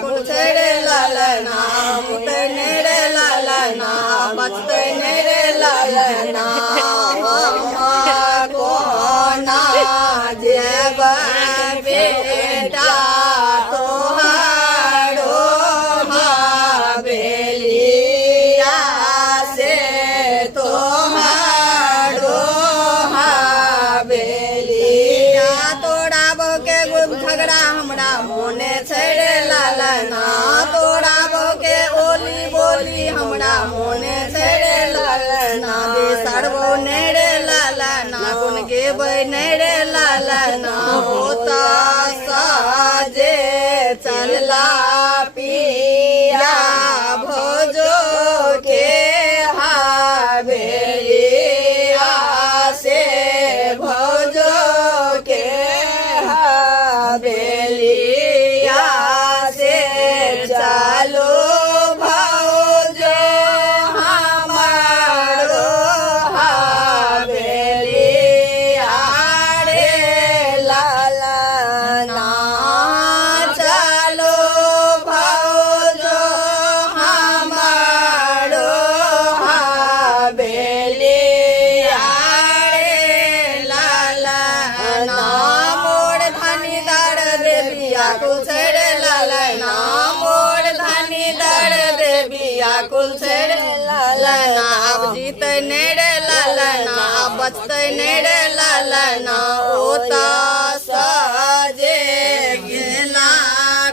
कुल छेड़े लालना मुते नेड़े लालना बचते नेड़े लालना को ना जेब बेटा तोहारो हवेलिया से तोहारो हवेलिया तोड़ाबो के झगड़ा हमरा मोने छेड़े लालना तोड़ाबो के ओली बोली हमरा मोने छेड़े लालना बेसरबो नेड़े लालना गुन गेबै नेड़े लालना होता साजे चलला पिया भोजो के हवेलिया से भोजो के हवेलिया से चलो भौजो हमारो हवेलिया रे लालना चलो भौजो हमारो हवेलिया रे लालना मोर धनी दर देविया कुल छेड़े लालना मोर धनी दर देविया कुल छेड़े लालना अब जीते नेड़े लालना अब बचते नेड़े लालना ओता साजे गेला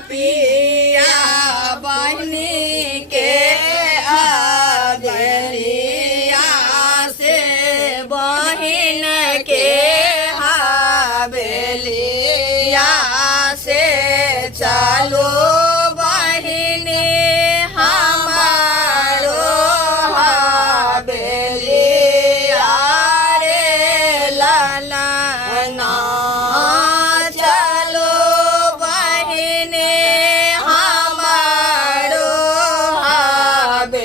पिया बहनी के हवेलिया से बहिन के हवेलिया से चलो बहिनी हमारो हवेलिया रे लालना चलो बहिनी हमारो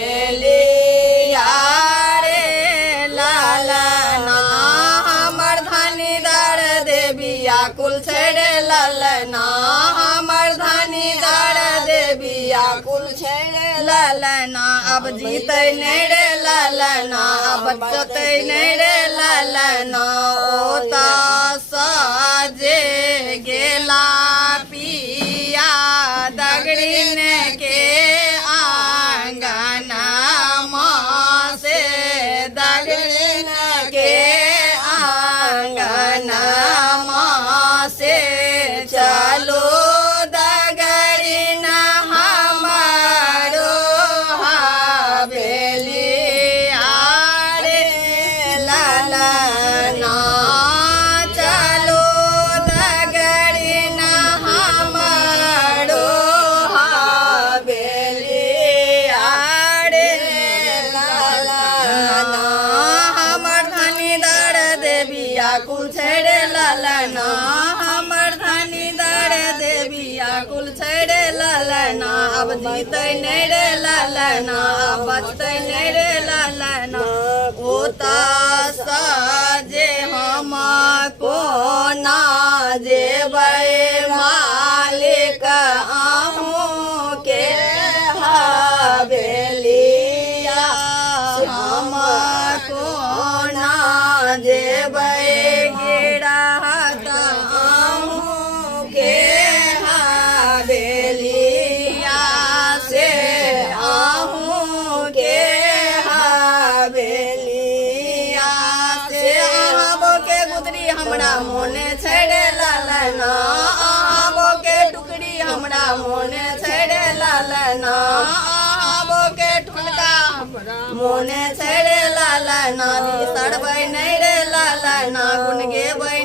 हवेलिया रे लालना हमर धनी दर देविया कुल छेड़े लालना हमर धनी दर देविया कुल छेड़े लालना अब जीते नेड़े लालना अब बचते नेड़े लालना ओता साजे गेला पिया दगड़िन के आंगना माँ से दगड़िन के आंगना माँ से चलो दगड़िन हमारो हवेलिया रे लालना चलो दगड़िन हमारो हवेलिया रे लालना हमर धनी दर देविया कुल छेड़े लालना हमर धनी दर देविया कुल छेड़े लालना अब जीते नेड़े लालना अब बचते नेड़े लालना ओता साजे हम को ना जेबै मालिक आहूँ के हवेलिया हम को ना जेबै गिरहत आहूँ के हवेलिया से आहूँ के हवेलिया से आबो के गुदरी हमरा मोने छेड़े लालना आबो के टुकड़ी हमरा मोने छेड़े लालना आबो के ठुनका मोने छेड़े लालना सरबै नेड़े लालना गुन गेबै